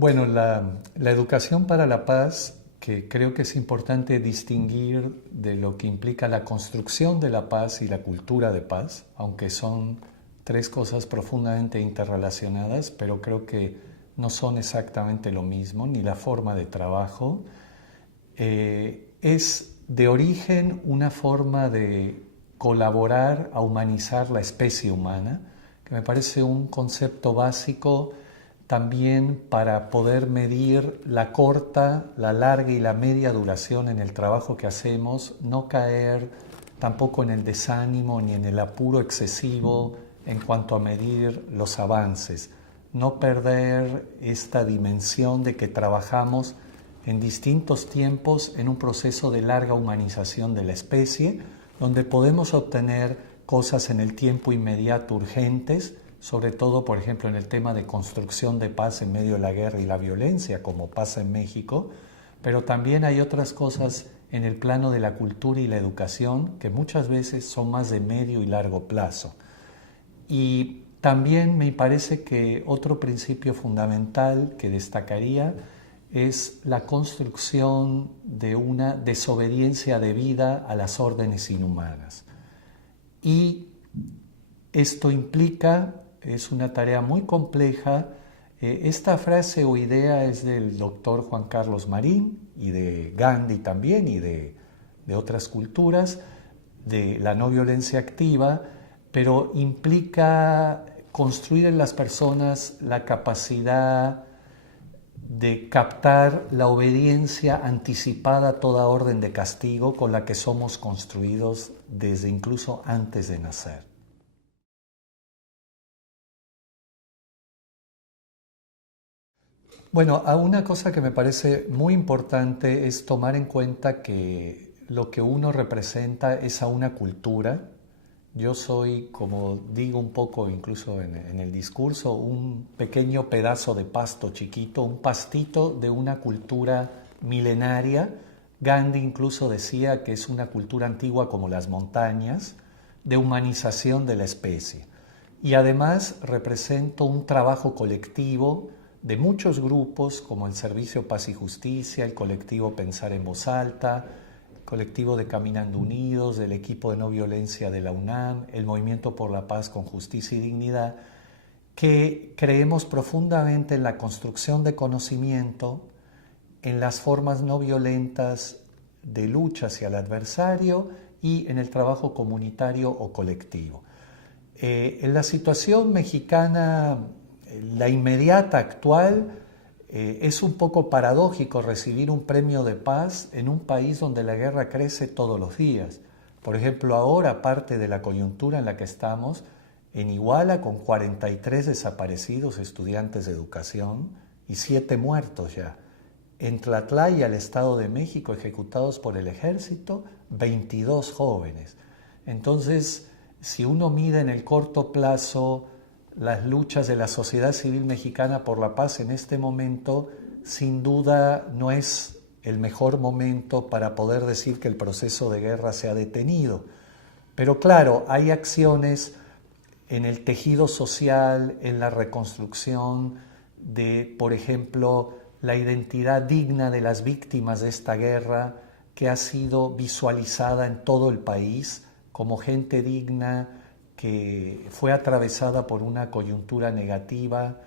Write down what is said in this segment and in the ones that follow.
Bueno, la educación para la paz, que creo que es importante distinguir de lo que implica la construcción de la paz y la cultura de paz, aunque son tres cosas profundamente interrelacionadas, pero creo que no son exactamente lo mismo, ni la forma de trabajo. Es de origen una forma de colaborar a humanizar la especie humana, que me parece un concepto básico también para poder medir la corta, la larga y la media duración en el trabajo que hacemos, no caer tampoco en el desánimo ni en el apuro excesivo en cuanto a medir los avances, no perder esta dimensión de que trabajamos en distintos tiempos en un proceso de larga humanización de la especie, donde podemos obtener cosas en el tiempo inmediato urgentes, sobre todo, por ejemplo, en el tema de construcción de paz en medio de la guerra y la violencia, como pasa en México, pero también hay otras cosas en el plano de la cultura y la educación que muchas veces son más de medio y largo plazo. Y también me parece que otro principio fundamental que destacaría es la construcción de una desobediencia debida a las órdenes inhumanas. Y esto implica, es una tarea muy compleja. Esta frase o idea es del doctor Juan Carlos Marín y de Gandhi también y de otras culturas, de la no violencia activa, pero implica construir en las personas la capacidad de captar la obediencia anticipada a toda orden de castigo con la que somos construidos desde incluso antes de nacer. Bueno, una cosa que me parece muy importante es tomar en cuenta que lo que uno representa es a una cultura. Yo soy, como digo un poco incluso en el discurso, un pequeño pedazo de pasto chiquito, un pastito de una cultura milenaria. Gandhi incluso decía que es una cultura antigua como las montañas, de humanización de la especie. Y además represento un trabajo colectivo de muchos grupos como el Servicio Paz y Justicia, el colectivo Pensar en Voz Alta, el colectivo de Caminando Unidos, el equipo de no violencia de la UNAM, el Movimiento por la Paz con Justicia y Dignidad, que creemos profundamente en la construcción de conocimiento, en las formas no violentas de lucha hacia el adversario y en el trabajo comunitario o colectivo. En la situación mexicana, la inmediata actual, es un poco paradójico recibir un premio de paz en un país donde la guerra crece todos los días. Por ejemplo, ahora, parte de la coyuntura en la que estamos, en Iguala, con 43 desaparecidos estudiantes de educación y 7 muertos ya. En Tlatlaya, el Estado de México, ejecutados por el ejército, 22 jóvenes. Entonces, si uno mide en el corto plazo las luchas de la sociedad civil mexicana por la paz en este momento, sin duda no es el mejor momento para poder decir que el proceso de guerra se ha detenido. Pero claro, hay acciones en el tejido social, en la reconstrucción de, por ejemplo, la identidad digna de las víctimas de esta guerra, que ha sido visualizada en todo el país como gente digna que fue atravesada por una coyuntura negativa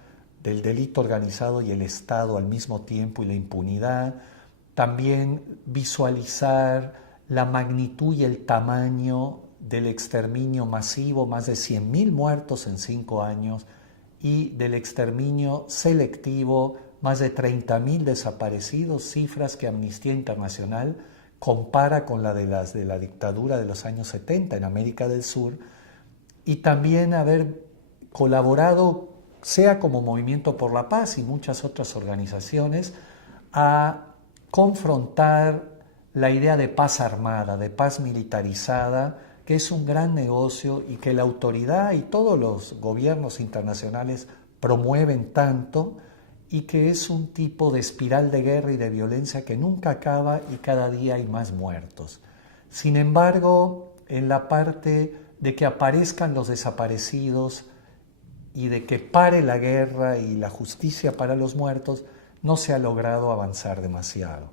del delito organizado y el Estado al mismo tiempo y la impunidad. También visualizar la magnitud y el tamaño del exterminio masivo, más de 100.000 muertos en 5 años, y del exterminio selectivo, más de 30.000 desaparecidos, cifras que Amnistía Internacional compara con la de la dictadura de los años 70 en América del Sur, y también haber colaborado, sea como Movimiento por la Paz y muchas otras organizaciones, a confrontar la idea de paz armada, de paz militarizada, que es un gran negocio y que la autoridad y todos los gobiernos internacionales promueven tanto, y que es un tipo de espiral de guerra y de violencia que nunca acaba y cada día hay más muertos. Sin embargo, en la parte de que aparezcan los desaparecidos y de que pare la guerra y la justicia para los muertos, no se ha logrado avanzar demasiado.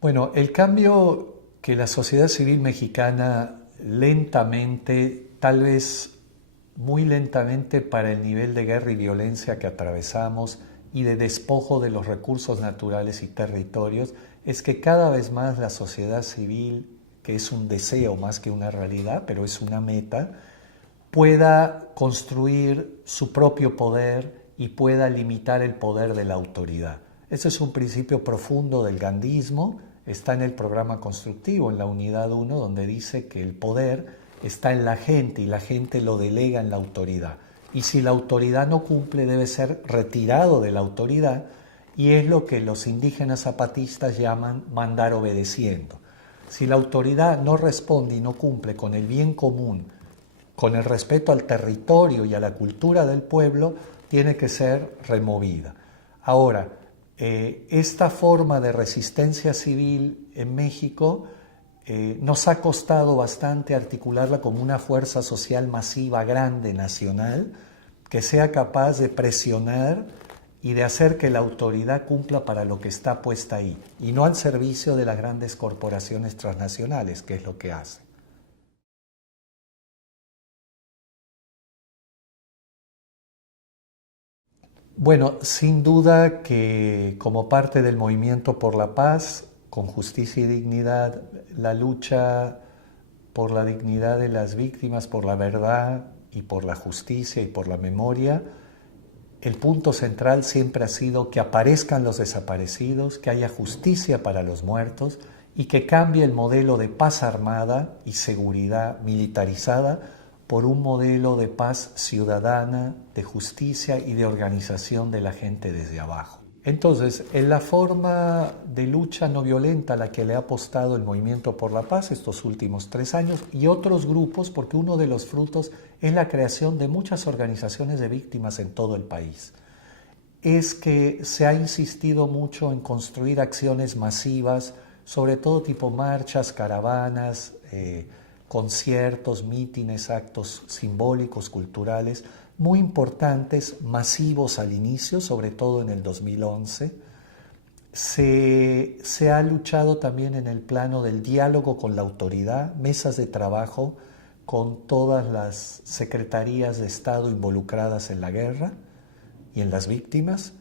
Bueno, el cambio que la sociedad civil mexicana lentamente, tal vez muy lentamente para el nivel de guerra y violencia que atravesamos y de despojo de los recursos naturales y territorios, es que cada vez más la sociedad civil, que es un deseo más que una realidad, pero es una meta, pueda construir su propio poder y pueda limitar el poder de la autoridad. Ese es un principio profundo del gandhismo, está en el programa constructivo, en la unidad 1, donde dice que el poder está en la gente y la gente lo delega en la autoridad. Y si la autoridad no cumple, debe ser retirado de la autoridad, y es lo que los indígenas zapatistas llaman mandar obedeciendo. Si la autoridad no responde y no cumple con el bien común, con el respeto al territorio y a la cultura del pueblo, tiene que ser removida. Ahora, esta forma de resistencia civil en México nos ha costado bastante articularla como una fuerza social masiva, grande, nacional, que sea capaz de presionar y de hacer que la autoridad cumpla para lo que está puesta ahí, y no al servicio de las grandes corporaciones transnacionales, que es lo que hace. Bueno, sin duda que como parte del movimiento por la paz, con justicia y dignidad, la lucha por la dignidad de las víctimas, por la verdad y por la justicia y por la memoria, el punto central siempre ha sido que aparezcan los desaparecidos, que haya justicia para los muertos y que cambie el modelo de paz armada y seguridad militarizada por un modelo de paz ciudadana, de justicia y de organización de la gente desde abajo. Entonces, en la forma de lucha no violenta a la que le ha apostado el Movimiento por la Paz estos últimos 3 años y otros grupos, porque uno de los frutos es la creación de muchas organizaciones de víctimas en todo el país, es que se ha insistido mucho en construir acciones masivas, sobre todo tipo marchas, caravanas, conciertos, mítines, actos simbólicos, culturales, muy importantes, masivos al inicio, sobre todo en el 2011. Se ha luchado también en el plano del diálogo con la autoridad, mesas de trabajo con todas las secretarías de Estado involucradas en la guerra y en las víctimas,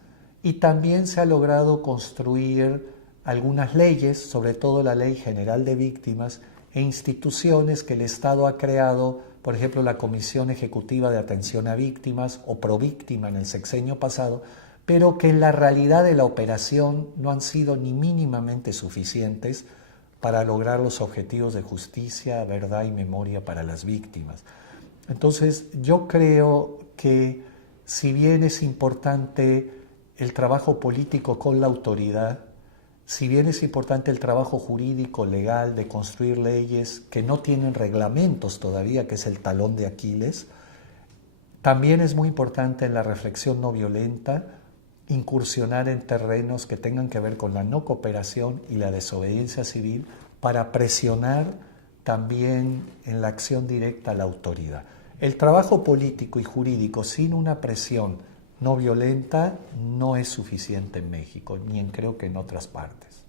y también se ha logrado construir algunas leyes, sobre todo la Ley General de Víctimas, e instituciones que el Estado ha creado, por ejemplo, la Comisión Ejecutiva de Atención a Víctimas o Províctima en el sexenio pasado, pero que en la realidad de la operación no han sido ni mínimamente suficientes para lograr los objetivos de justicia, verdad y memoria para las víctimas. Entonces, yo creo que si bien es importante el trabajo político con la autoridad, si bien es importante el trabajo jurídico, legal, de construir leyes que no tienen reglamentos todavía, que es el talón de Aquiles, también es muy importante en la reflexión no violenta incursionar en terrenos que tengan que ver con la no cooperación y la desobediencia civil para presionar también en la acción directa a la autoridad. El trabajo político y jurídico sin una presión no violenta no es suficiente en México, ni creo que en otras partes.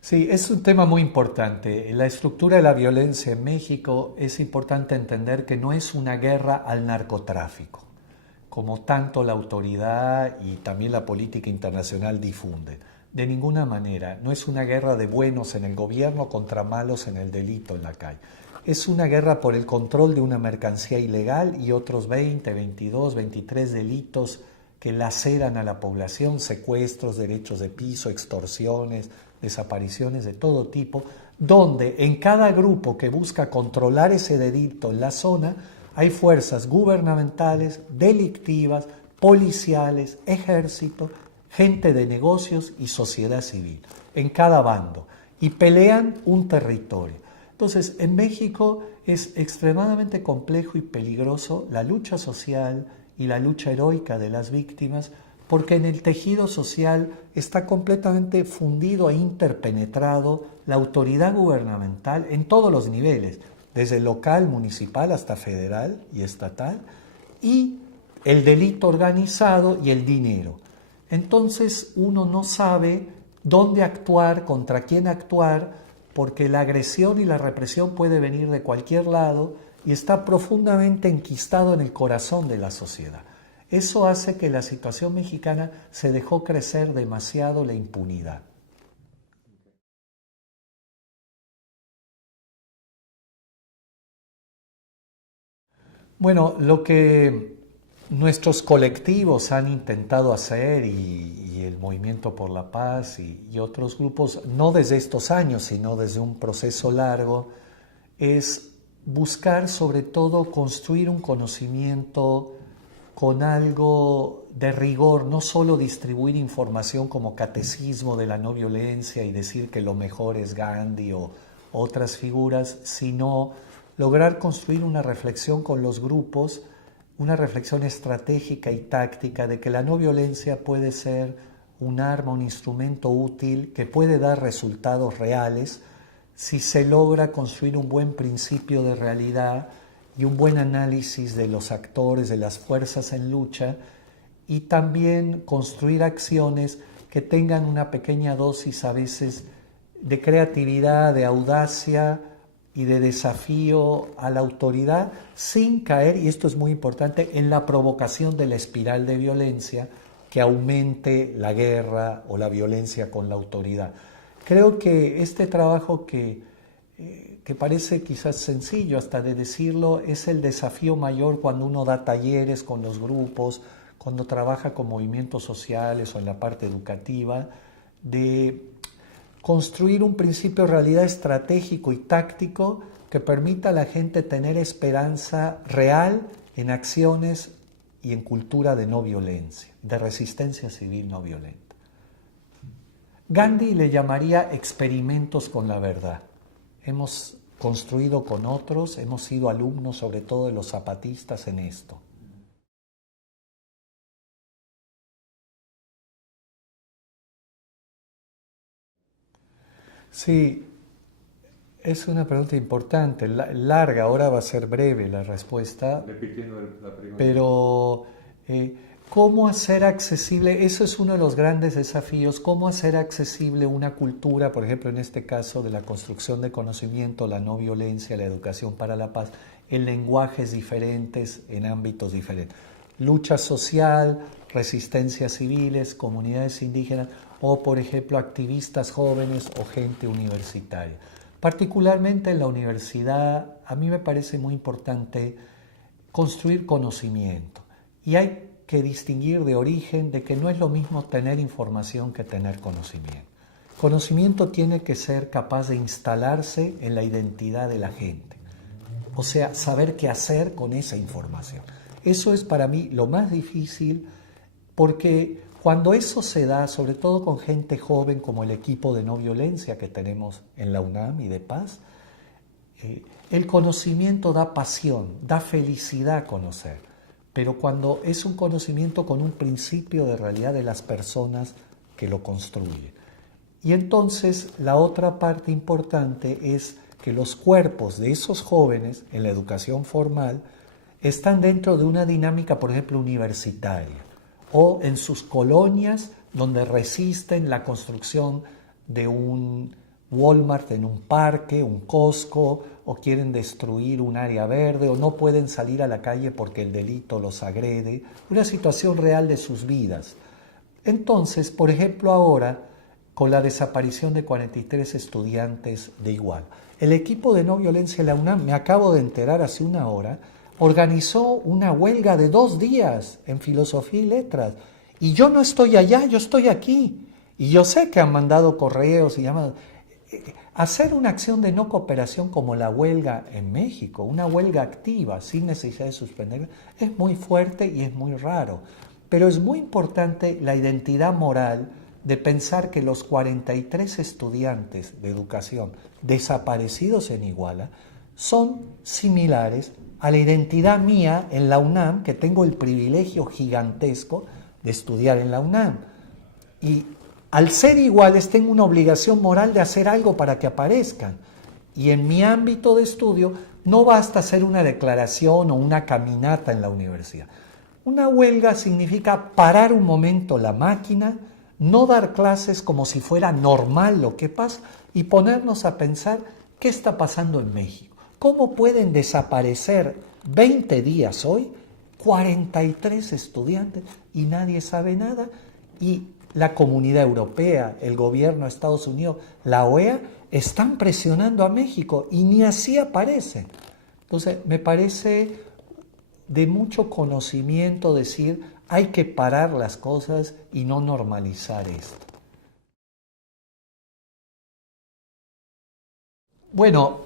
Sí, es un tema muy importante. En la estructura de la violencia en México es importante entender que no es una guerra al narcotráfico, como tanto la autoridad y también la política internacional difunden. De ninguna manera, no es una guerra de buenos en el gobierno contra malos en el delito en la calle. Es una guerra por el control de una mercancía ilegal y otros 20, 22, 23 delitos que laceran a la población, secuestros, derechos de piso, extorsiones, desapariciones de todo tipo, donde en cada grupo que busca controlar ese delito en la zona hay fuerzas gubernamentales, delictivas, policiales, ejército, gente de negocios y sociedad civil, en cada bando, y pelean un territorio. Entonces, en México es extremadamente complejo y peligroso la lucha social y la lucha heroica de las víctimas, porque en el tejido social está completamente fundido e interpenetrado la autoridad gubernamental en todos los niveles, desde local, municipal hasta federal y estatal, y el delito organizado y el dinero. Entonces uno no sabe dónde actuar, contra quién actuar, porque la agresión y la represión puede venir de cualquier lado y está profundamente enquistado en el corazón de la sociedad. Eso hace que la situación mexicana se dejó crecer demasiado la impunidad. Bueno, lo que nuestros colectivos han intentado hacer y el Movimiento por la Paz y otros grupos, no desde estos años, sino desde un proceso largo, es buscar sobre todo construir un conocimiento con algo de rigor, no solo distribuir información como catecismo de la no violencia y decir que lo mejor es Gandhi o otras figuras, sino lograr construir una reflexión con los grupos, una reflexión estratégica y táctica de que la no violencia puede ser un arma, un instrumento útil que puede dar resultados reales si se logra construir un buen principio de realidad y un buen análisis de los actores, de las fuerzas en lucha, y también construir acciones que tengan una pequeña dosis a veces de creatividad, de audacia y de desafío a la autoridad, sin caer, y esto es muy importante, en la provocación de la espiral de violencia que aumente la guerra o la violencia con la autoridad. Creo que este trabajo que parece quizás sencillo hasta de decirlo, es el desafío mayor cuando uno da talleres con los grupos, cuando trabaja con movimientos sociales o en la parte educativa, de construir un principio de realidad estratégico y táctico que permita a la gente tener esperanza real en acciones y en cultura de no violencia, de resistencia civil no violenta. Gandhi le llamaría experimentos con la verdad. Hemos construido con otros, hemos sido alumnos sobre todo de los zapatistas en esto. Sí, es una pregunta importante, larga, ahora va a ser breve la respuesta. Repitiendo la pregunta. Pero, ¿cómo hacer accesible? Eso es uno de los grandes desafíos, cómo hacer accesible una cultura, por ejemplo, en este caso de la construcción de conocimiento, la no violencia, la educación para la paz, en lenguajes diferentes, en ámbitos diferentes. Lucha social, resistencias civiles, comunidades indígenas o, por ejemplo, activistas jóvenes o gente universitaria. Particularmente en la universidad, a mí me parece muy importante construir conocimiento. Y hay que distinguir de origen de que no es lo mismo tener información que tener conocimiento. Conocimiento tiene que ser capaz de instalarse en la identidad de la gente. O sea, saber qué hacer con esa información. Eso es para mí lo más difícil porque cuando eso se da, sobre todo con gente joven como el equipo de no violencia que tenemos en la UNAM y de paz, el conocimiento da pasión, da felicidad conocer, pero cuando es un conocimiento con un principio de realidad de las personas que lo construyen. Y entonces la otra parte importante es que los cuerpos de esos jóvenes en la educación formal están dentro de una dinámica, por ejemplo, universitaria, o en sus colonias donde resisten la construcción de un Walmart en un parque, un Costco, o quieren destruir un área verde, o no pueden salir a la calle porque el delito los agrede, una situación real de sus vidas. Entonces, por ejemplo, ahora, con la desaparición de 43 estudiantes de Iguala, el equipo de no violencia de la UNAM, me acabo de enterar hace una hora, organizó una huelga de 2 días en filosofía y letras. Y yo no estoy allá, yo estoy aquí. Y yo sé que han mandado correos y llamadas. Hacer una acción de no cooperación como la huelga en México, una huelga activa, sin necesidad de suspender, es muy fuerte y es muy raro. Pero es muy importante la identidad moral de pensar que los 43 estudiantes de educación desaparecidos en Iguala son similares a la identidad mía en la UNAM, que tengo el privilegio gigantesco de estudiar en la UNAM. Y al ser iguales tengo una obligación moral de hacer algo para que aparezcan. Y en mi ámbito de estudio no basta hacer una declaración o una caminata en la universidad. Una huelga significa parar un momento la máquina, no dar clases como si fuera normal lo que pasa y ponernos a pensar qué está pasando en México. ¿Cómo pueden desaparecer 20 días hoy 43 estudiantes y nadie sabe nada? Y la comunidad europea, el gobierno de Estados Unidos, la OEA, están presionando a México y ni así aparecen. Entonces, me parece de mucho conocimiento decir, hay que parar las cosas y no normalizar esto. Bueno,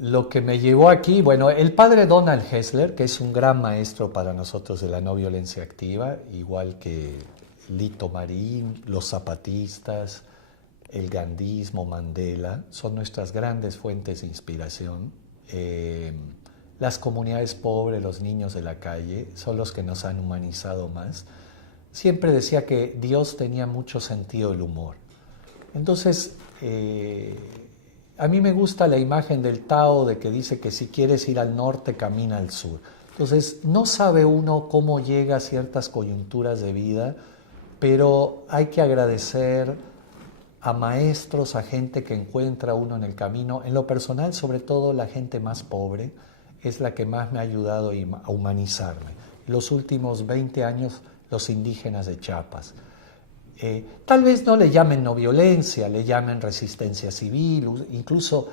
lo que me llevó aquí, bueno, el padre Donald Hessler, que es un gran maestro para nosotros de la no violencia activa, igual que Lito Marín, los zapatistas, el gandhismo, Mandela, son nuestras grandes fuentes de inspiración. Las comunidades pobres, los niños de la calle, son los que nos han humanizado más. Siempre decía que Dios tenía mucho sentido del humor. Entonces, a mí me gusta la imagen del Tao de que dice que si quieres ir al norte, camina al sur. Entonces, no sabe uno cómo llega a ciertas coyunturas de vida, pero hay que agradecer a maestros, a gente que encuentra uno en el camino. En lo personal, sobre todo la gente más pobre, es la que más me ha ayudado a humanizarme. Los últimos 20 años, los indígenas de Chiapas. Tal vez no le llamen no violencia, le llamen resistencia civil, incluso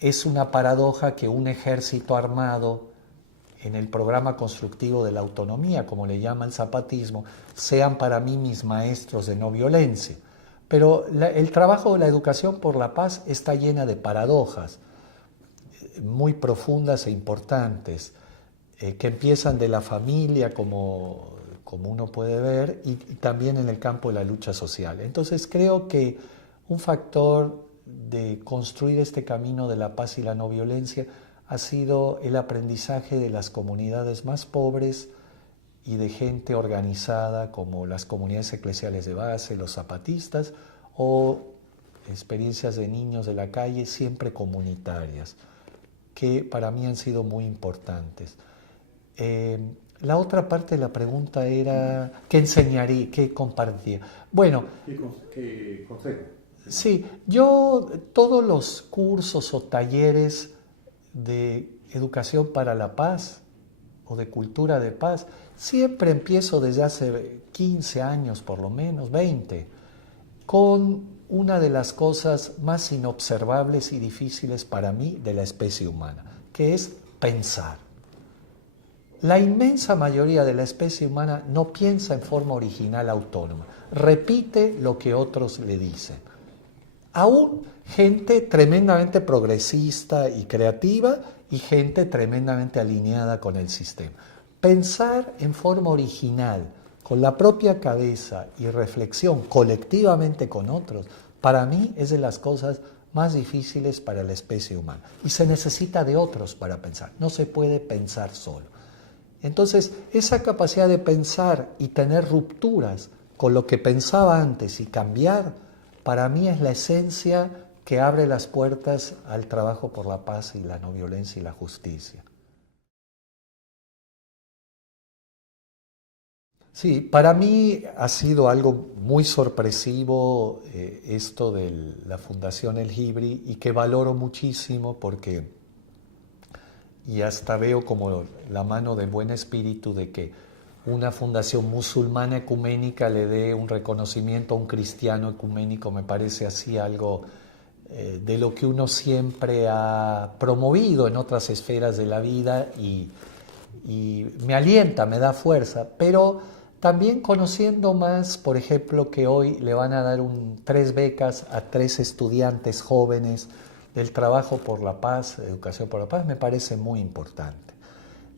es una paradoja que un ejército armado en el programa constructivo de la autonomía, como le llama el zapatismo, sean para mí mis maestros de no violencia. Pero el trabajo de la educación por la paz está llena de paradojas muy profundas e importantes, que empiezan de la familia, como uno puede ver, y también en el campo de la lucha social. Entonces creo que un factor de construir este camino de la paz y la no violencia ha sido el aprendizaje de las comunidades más pobres y de gente organizada como las comunidades eclesiales de base, los zapatistas, o experiencias de niños de la calle siempre comunitarias, que para mí han sido muy importantes. La otra parte de la pregunta era, ¿qué enseñaría, qué compartía? Bueno, ¿Qué consejo? sí, yo todos los cursos o talleres de educación para la paz o de cultura de paz, siempre empiezo desde hace 15 años por lo menos, 20, con una de las cosas más inobservables y difíciles para mí de la especie humana, que es pensar. La inmensa mayoría de la especie humana no piensa en forma original autónoma, repite lo que otros le dicen. Aún gente tremendamente progresista y creativa y gente tremendamente alineada con el sistema. Pensar en forma original, con la propia cabeza y reflexión colectivamente con otros, para mí es de las cosas más difíciles para la especie humana. Y se necesita de otros para pensar, no se puede pensar solo. Entonces, esa capacidad de pensar y tener rupturas con lo que pensaba antes y cambiar, para mí es la esencia que abre las puertas al trabajo por la paz y la no violencia y la justicia. Sí, para mí ha sido algo muy sorpresivo esto de la Fundación El Jibri y que valoro muchísimo porque y hasta veo como la mano de buen espíritu de que una fundación musulmana ecuménica le dé un reconocimiento a un cristiano ecuménico, me parece así algo de lo que uno siempre ha promovido en otras esferas de la vida y me alienta, me da fuerza, pero también conociendo más, por ejemplo, que hoy le van a dar 3 becas a 3 estudiantes jóvenes del trabajo por la paz, educación por la paz, me parece muy importante.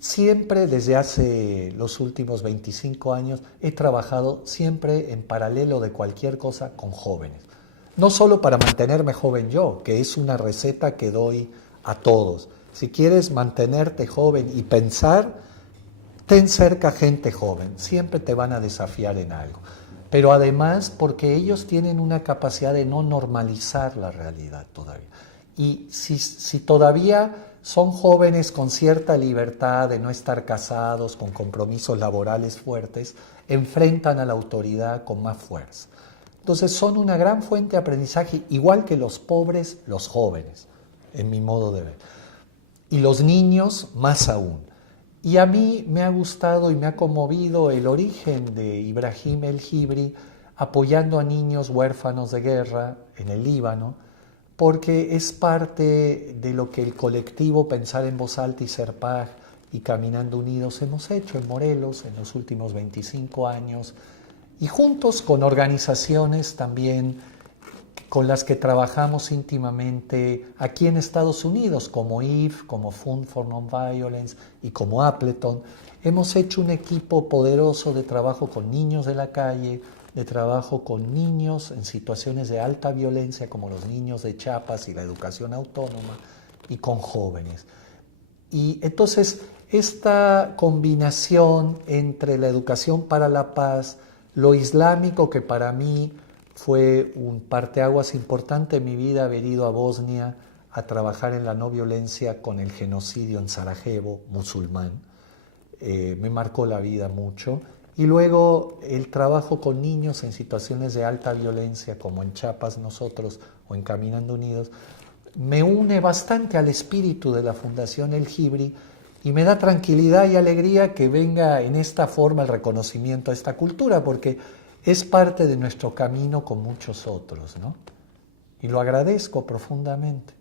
Siempre, desde hace los últimos 25 años, he trabajado siempre en paralelo de cualquier cosa con jóvenes. No solo para mantenerme joven yo, que es una receta que doy a todos. Si quieres mantenerte joven y pensar, ten cerca gente joven, siempre te van a desafiar en algo. Pero además porque ellos tienen una capacidad de no normalizar la realidad todavía. Y si todavía son jóvenes con cierta libertad de no estar casados, con compromisos laborales fuertes, enfrentan a la autoridad con más fuerza. Entonces son una gran fuente de aprendizaje, igual que los pobres, los jóvenes, en mi modo de ver. Y los niños más aún. Y a mí me ha gustado y me ha conmovido el origen de Ibrahim el-Hibri apoyando a niños huérfanos de guerra en el Líbano, porque es parte de lo que el colectivo Pensar en Voz Alta y Serpaj y Caminando Unidos hemos hecho en Morelos en los últimos 25 años, y juntos con organizaciones también con las que trabajamos íntimamente aquí en Estados Unidos, como IF, como Fund for Nonviolence y como Appleton, hemos hecho un equipo poderoso de trabajo con niños de la calle, de trabajo con niños en situaciones de alta violencia, como los niños de Chiapas y la educación autónoma, y con jóvenes. Y entonces, esta combinación entre la educación para la paz, lo islámico, que para mí fue un parteaguas importante en mi vida, haber ido a Bosnia a trabajar en la no violencia con el genocidio en Sarajevo, musulmán, me marcó la vida mucho. Y luego el trabajo con niños en situaciones de alta violencia, como en Chiapas nosotros o en Caminando Unidos, me une bastante al espíritu de la Fundación el-Hibri y me da tranquilidad y alegría que venga en esta forma el reconocimiento a esta cultura, porque es parte de nuestro camino con muchos otros, ¿no? Y lo agradezco profundamente.